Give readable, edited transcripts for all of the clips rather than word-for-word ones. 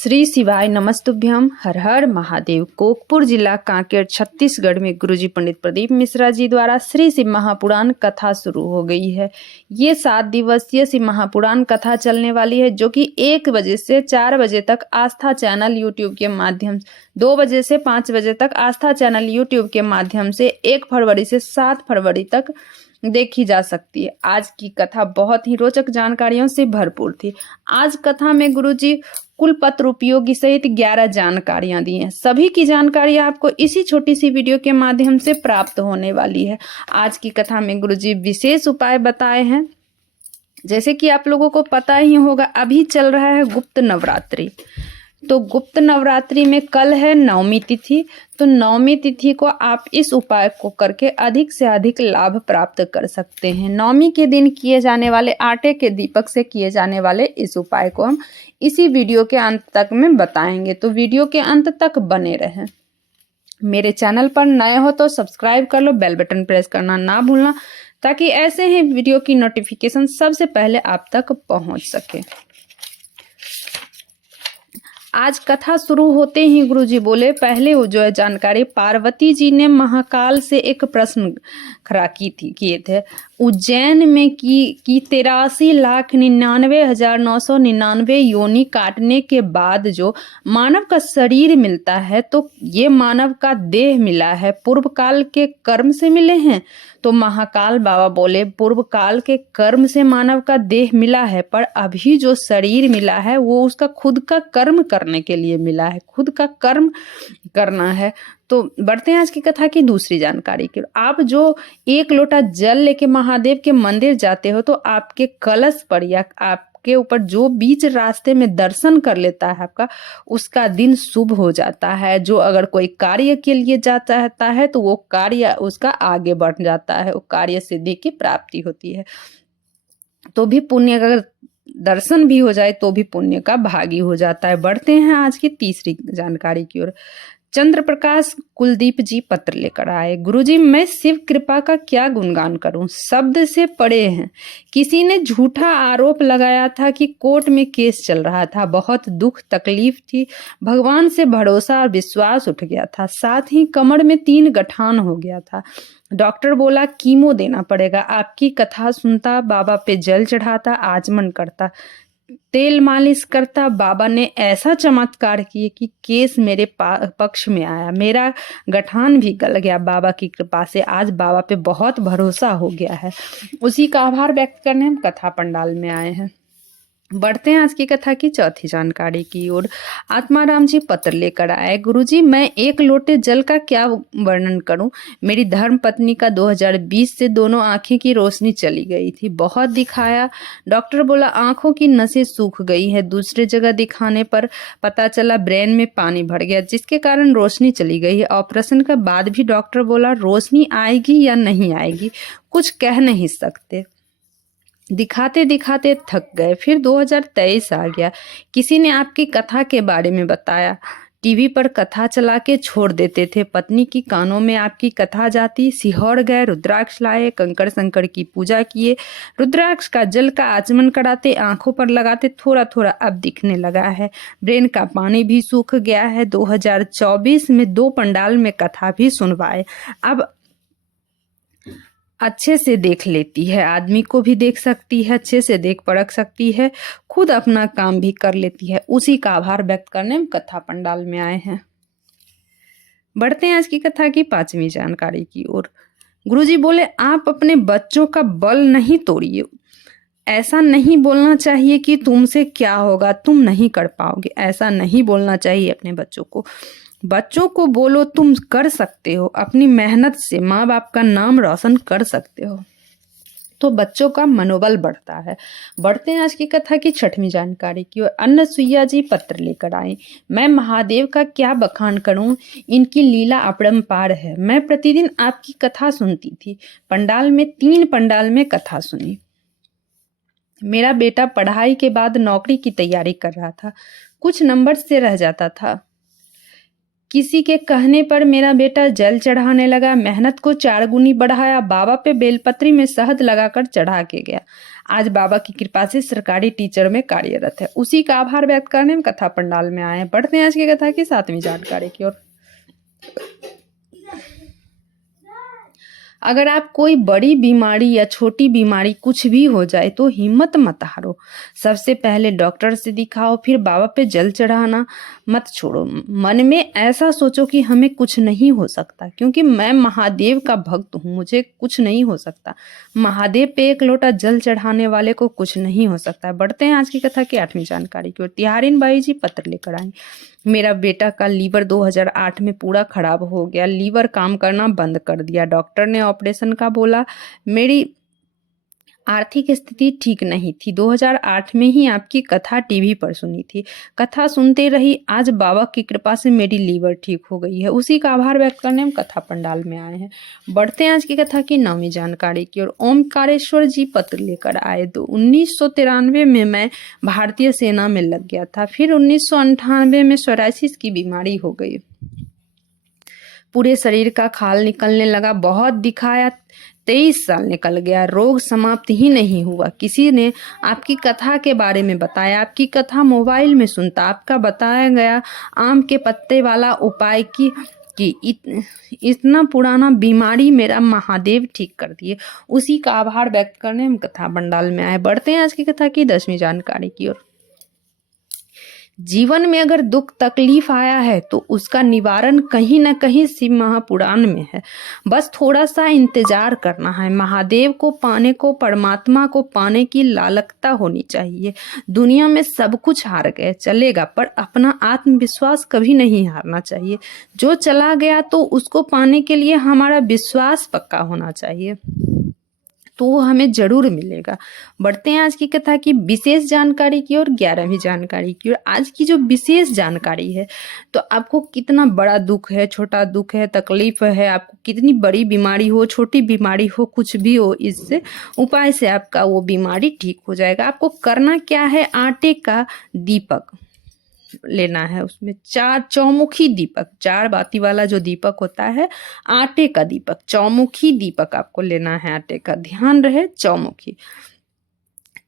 श्री शिवाय नमस्तुभ्यम। हर हर महादेव। कोकपुर जिला कांकेर छत्तीसगढ़ में गुरुजी पंडित प्रदीप मिश्रा जी द्वारा श्री शिव महापुराण कथा शुरू हो गई है। ये 7 दिवसीय शिव महापुराण कथा चलने वाली है, जो कि 1 बजे से 4 बजे तक आस्था चैनल यूट्यूब के माध्यम, 2 बजे से 5 बजे तक आस्था चैनल यूट्यूब के माध्यम से 1 फरवरी से 7 फरवरी तक देखी जा सकती है। आज की कथा बहुत ही रोचक जानकारियों से भरपूर थी। आज कथा में गुरुजी कुलपत्र उपयोगी सहित 11 जानकारियां दी हैं। सभी की जानकारी आपको इसी छोटी सी वीडियो के माध्यम से प्राप्त होने वाली है। आज की कथा में गुरुजी विशेष उपाय बताए हैं। जैसे कि आप लोगों को पता ही होगा, अभी चल रहा है गुप्त नवरात्रि। तो गुप्त नवरात्रि में कल है नवमी तिथि। तो नवमी तिथि को आप इस उपाय को करके अधिक से अधिक लाभ प्राप्त कर सकते हैं। नवमी के दिन किए जाने वाले आटे के दीपक से किए जाने वाले इस उपाय को हम इसी वीडियो के अंत तक में बताएंगे, तो वीडियो के अंत तक बने रहें। मेरे चैनल पर नए हो तो सब्सक्राइब कर लो, बेल बटन प्रेस करना ना भूलना, ताकि ऐसे ही वीडियो की नोटिफिकेशन सबसे पहले आप तक पहुंच सके। आज कथा शुरू होते ही गुरुजी बोले, पहले वो जो है जानकारी, पार्वती जी ने महाकाल से एक प्रश्न खड़ा किए थे। उज्जैन में की 83,99,999 योनि काटने के बाद जो मानव का शरीर मिलता है, तो ये मानव का देह मिला है, पूर्व काल के कर्म से मिले हैं। तो महाकाल बाबा बोले, पूर्व काल के कर्म से मानव का देह मिला है, पर अभी जो शरीर मिला है वो उसका खुद का कर्म करने के लिए मिला है, खुद का कर्म करना है। तो बढ़ते हैं आज की कथा की दूसरी जानकारी की। आप जो 1 लोटा जल लेके महादेव के मंदिर जाते हो, तो आपके कलश पर या आपके ऊपर जो बीच रास्ते में दर्शन कर लेता है आपका, उसका दिन शुभ हो जाता है। जो अगर कोई कार्य के लिए जाता है तो वो कार्य उसका आगे बढ़ जाता है, वो कार्य सिद्धि की प्राप्ति होती है। तो भी पुण्य, अगर दर्शन भी हो जाए तो भी पुण्य का भागी हो जाता है। बढ़ते हैं आज की तीसरी जानकारी की ओर। चंद्र प्रकाश कुलदीप जी पत्र लेकर आए। गुरुजी, मैं शिव कृपा का क्या गुणगान करूं, शब्द से पड़े हैं। किसी ने झूठा आरोप लगाया था कि कोर्ट में केस चल रहा था। बहुत दुख तकलीफ थी। भगवान से भरोसा और विश्वास उठ गया था। साथ ही कमर में 3 गठान हो गया था। डॉक्टर बोला कीमो देना पड़ेगा। आपकी कथा सुनता, बाबा पे जल चढ़ाता, आचमन करता, तेल मालिश करता। बाबा ने ऐसा चमत्कार किए कि केस मेरे पक्ष में आया। मेरा गठान भी गल गया। बाबा की कृपा से आज बाबा पे बहुत भरोसा हो गया है। उसी का आभार व्यक्त करने हम कथा पंडाल में आए हैं। बढ़ते हैं आज की कथा की चौथी जानकारी की ओर। आत्माराम जी पत्र लेकर आए। गुरुजी, मैं 1 लोटे जल का क्या वर्णन करूं। मेरी धर्म पत्नी का 2020 से दोनों आंखें की रोशनी चली गई थी। बहुत दिखाया, डॉक्टर बोला आंखों की नसें सूख गई है। दूसरे जगह दिखाने पर पता चला ब्रेन में पानी भर गया, जिसके कारण रोशनी चली गई है। ऑपरेशन के बाद भी डॉक्टर बोला रोशनी आएगी या नहीं आएगी, कुछ कह नहीं सकते। दिखाते दिखाते थक गए। फिर 2023 आ गया। किसी ने आपकी कथा के बारे में बताया। टीवी पर कथा चला के छोड़ देते थे। पत्नी की कानों में आपकी कथा जाती। सिहर गए, रुद्राक्ष लाए, कंकड़ संकड़ की पूजा किए, रुद्राक्ष का जल का आचमन कराते, आंखों पर लगाते, थोड़ा थोड़ा अब दिखने लगा है। ब्रेन का पानी भी सूख गया है। 2024 में 2 पंडाल में कथा भी सुनवाए। अब अच्छे से देख लेती है, आदमी को भी देख सकती है, अच्छे से देख परख सकती है, खुद अपना काम भी कर लेती है। उसी का आभार व्यक्त करने हम कथा पंडाल में आए हैं। बढ़ते हैं आज की कथा की 5वीं जानकारी की ओर। गुरुजी बोले, आप अपने बच्चों का बल नहीं तोड़िए। ऐसा नहीं बोलना चाहिए कि तुमसे क्या होगा, तुम नहीं कर पाओगे। ऐसा नहीं बोलना चाहिए अपने बच्चों को। बच्चों को बोलो तुम कर सकते हो, अपनी मेहनत से माँ बाप का नाम रोशन कर सकते हो, तो बच्चों का मनोबल बढ़ता है। बढ़ते हैं आज की कथा की 6वीं जानकारी की ओर। अन्नसुईया जी पत्र लेकर आए। मैं महादेव का क्या बखान करूं, इनकी लीला अपरंपार है। मैं प्रतिदिन आपकी कथा सुनती थी। पंडाल में 3 पंडाल में कथा सुनी। मेरा बेटा पढ़ाई के बाद नौकरी की तैयारी कर रहा था। कुछ नंबर से रह जाता था। किसी के कहने पर मेरा बेटा जल चढ़ाने लगा, मेहनत को 4 गुनी बढ़ाया, बाबा पे बेलपत्री में शहद लगाकर चढ़ा के गया। आज बाबा की कृपा से सरकारी टीचर में कार्यरत है। उसी का आभार व्यक्त करने हम कथा पंडाल में आए हैं। बढ़ते हैं आज की कथा की 7वीं जानकारी की ओर। अगर आप कोई बड़ी बीमारी या छोटी बीमारी कुछ भी हो जाए तो हिम्मत मत हारो। सबसे पहले डॉक्टर से दिखाओ, फिर बाबा पे जल चढ़ाना मत छोड़ो। मन में ऐसा सोचो कि हमें कुछ नहीं हो सकता, क्योंकि मैं महादेव का भक्त हूँ, मुझे कुछ नहीं हो सकता। महादेव पे एक लोटा जल चढ़ाने वाले को कुछ नहीं हो सकता। बढ़ते हैं आज की कथा की 8वीं जानकारी की ओर। तिहारिन बाई जी पत्र लेकर आई। मेरा बेटा का लीवर 2008 में पूरा खराब हो गया, लीवर काम करना बंद कर दिया। डॉक्टर ने ऑपरेशन का बोला। मेरी आर्थिक स्थिति ठीक नहीं थी। 2008 में ही आपकी कथा टीवी पर सुनी थी, कथा सुनते रही। आज बाबा की कृपा से मेरी लीवर ठीक हो गई है। उसी का आभार व्यक्त करने हम कथा पंडाल में आए हैं। बढ़ते हैं आज की कथा की 9वीं जानकारी की ओर। ओमकारेश्वर जी पत्र लेकर आए। तो 1993 में मैं भारतीय सेना में लग गया था। फिर 1998 में सोराइसिस की बीमारी हो गई, पूरे शरीर का खाल निकलने लगा, बहुत दिखाया, 23 साल निकल गया, रोग समाप्त ही नहीं हुआ। किसी ने आपकी कथा के बारे में बताया, आपकी कथा मोबाइल में सुनता, आपका बताया गया आम के पत्ते वाला उपाय की इतना पुराना बीमारी मेरा महादेव ठीक कर दिए। उसी का आभार व्यक्त करने हम कथा पंडाल में आए। बढ़ते हैं आज की कथा की 10वीं जानकारी की ओर। जीवन में अगर दुख तकलीफ आया है तो उसका निवारण कहीं ना कहीं शिव महापुराण में है। बस थोड़ा सा इंतजार करना है। महादेव को पाने को, परमात्मा को पाने की लालकता होनी चाहिए। दुनिया में सब कुछ हार गए चलेगा, पर अपना आत्मविश्वास कभी नहीं हारना चाहिए। जो चला गया तो उसको पाने के लिए हमारा विश्वास पक्का होना चाहिए, तो वो हमें जरूर मिलेगा। बढ़ते हैं आज की कथा की विशेष जानकारी की ओर, 11वीं जानकारी की ओर। आज की जो विशेष जानकारी है, तो आपको कितना बड़ा दुख है, छोटा दुख है, तकलीफ है, आपको कितनी बड़ी बीमारी हो, छोटी बीमारी हो, कुछ भी हो, इससे उपाय से आपका वो बीमारी ठीक हो जाएगा। आपको करना क्या है, आटे का दीपक लेना है, उसमें 4 चौमुखी दीपक, 4 बाती वाला जो दीपक होता है, आटे का दीपक, चौमुखी दीपक आपको लेना है आटे का, ध्यान रहे चौमुखी।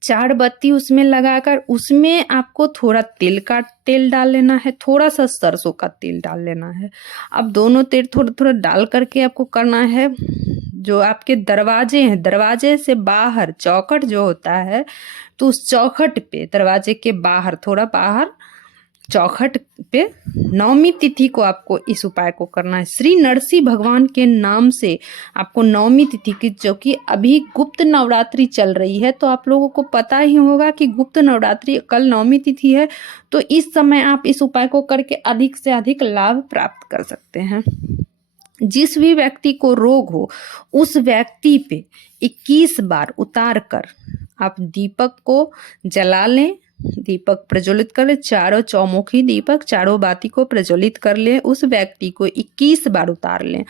4 बत्ती उसमें लगाकर उसमें आपको थोड़ा तिल का तेल डाल लेना है, थोड़ा सा सरसों का तेल डाल लेना है। अब दोनों तेल थोड़ा थोड़ा डाल करके आपको करना है, जो आपके दरवाजे हैं, दरवाजे से बाहर चौखट जो होता है, तो उस चौखट पे, दरवाजे के बाहर, थोड़ा बाहर चौखट पे 9वीं तिथि को आपको इस उपाय को करना है। श्री नरसिंह भगवान के नाम से आपको 9वीं तिथि की, जो कि अभी गुप्त नवरात्रि चल रही है, तो आप लोगों को पता ही होगा कि गुप्त नवरात्रि कल 9वीं तिथि है, तो इस समय आप इस उपाय को करके अधिक से अधिक लाभ प्राप्त कर सकते हैं। जिस भी व्यक्ति को रोग हो उस व्यक्ति पे 21 बार उतार कर आप दीपक को जला लें, दीपक प्रज्वलित कर ले, चारों चौमुखी दीपक, चारों बाती को प्रज्वलित कर ले, उस व्यक्ति को 21 बार उतार लें।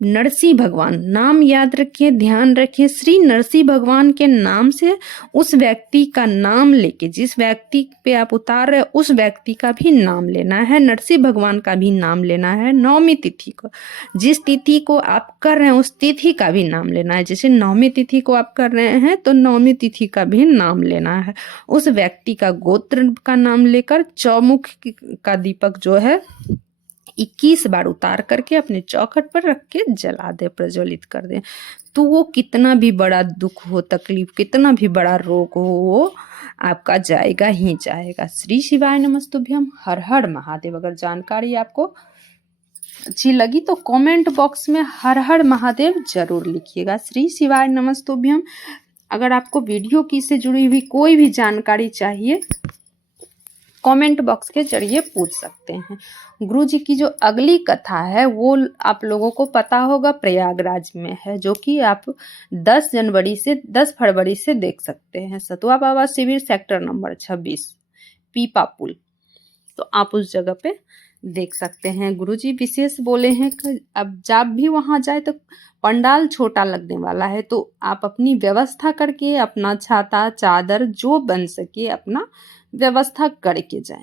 नरसिंह भगवान नाम याद रखिए, ध्यान रखिए, श्री नरसिंह भगवान के नाम से उस व्यक्ति का नाम लेके, जिस व्यक्ति पे आप उतार रहे उस व्यक्ति का भी नाम लेना है, नरसिंह भगवान का भी नाम लेना है। 9वीं तिथि को, जिस तिथि को आप कर रहे हैं उस तिथि का भी नाम लेना है। जैसे 9वीं तिथि को आप कर रहे हैं तो 9वीं तिथि का भी नाम लेना है। उस व्यक्ति का गोत्र का नाम लेकर चौमुख का दीपक जो है 21 बार उतार करके अपने चौखट पर रख के जला दे, प्रज्वलित कर दे, तो वो कितना भी बड़ा दुख हो, तकलीफ, कितना भी बड़ा रोग हो, वो आपका जाएगा ही जाएगा। श्री शिवाय नमस्तुभ्यम, हर हर महादेव। अगर जानकारी आपको अच्छी लगी तो कमेंट बॉक्स में हर हर महादेव जरूर लिखिएगा। श्री शिवाय नमस्तुभ्यम। अगर आपको वीडियो की से जुड़ी हुई कोई भी जानकारी चाहिए, कमेंट बॉक्स के जरिए पूछ सकते हैं। गुरु जी की जो अगली कथा है वो आप लोगों को पता होगा, प्रयागराज में है, जो कि आप 10 फरवरी से देख सकते हैं। सतुआ बाबा शिविर, सेक्टर नंबर 26, पीपा पुल, तो आप उस जगह पे देख सकते हैं। गुरु जी विशेष बोले हैं कि अब जब भी वहां जाए तो पंडाल छोटा लगने वाला है, तो आप अपनी व्यवस्था करके, अपना छाता चादर जो बन सके अपना व्यवस्था करके जाएं।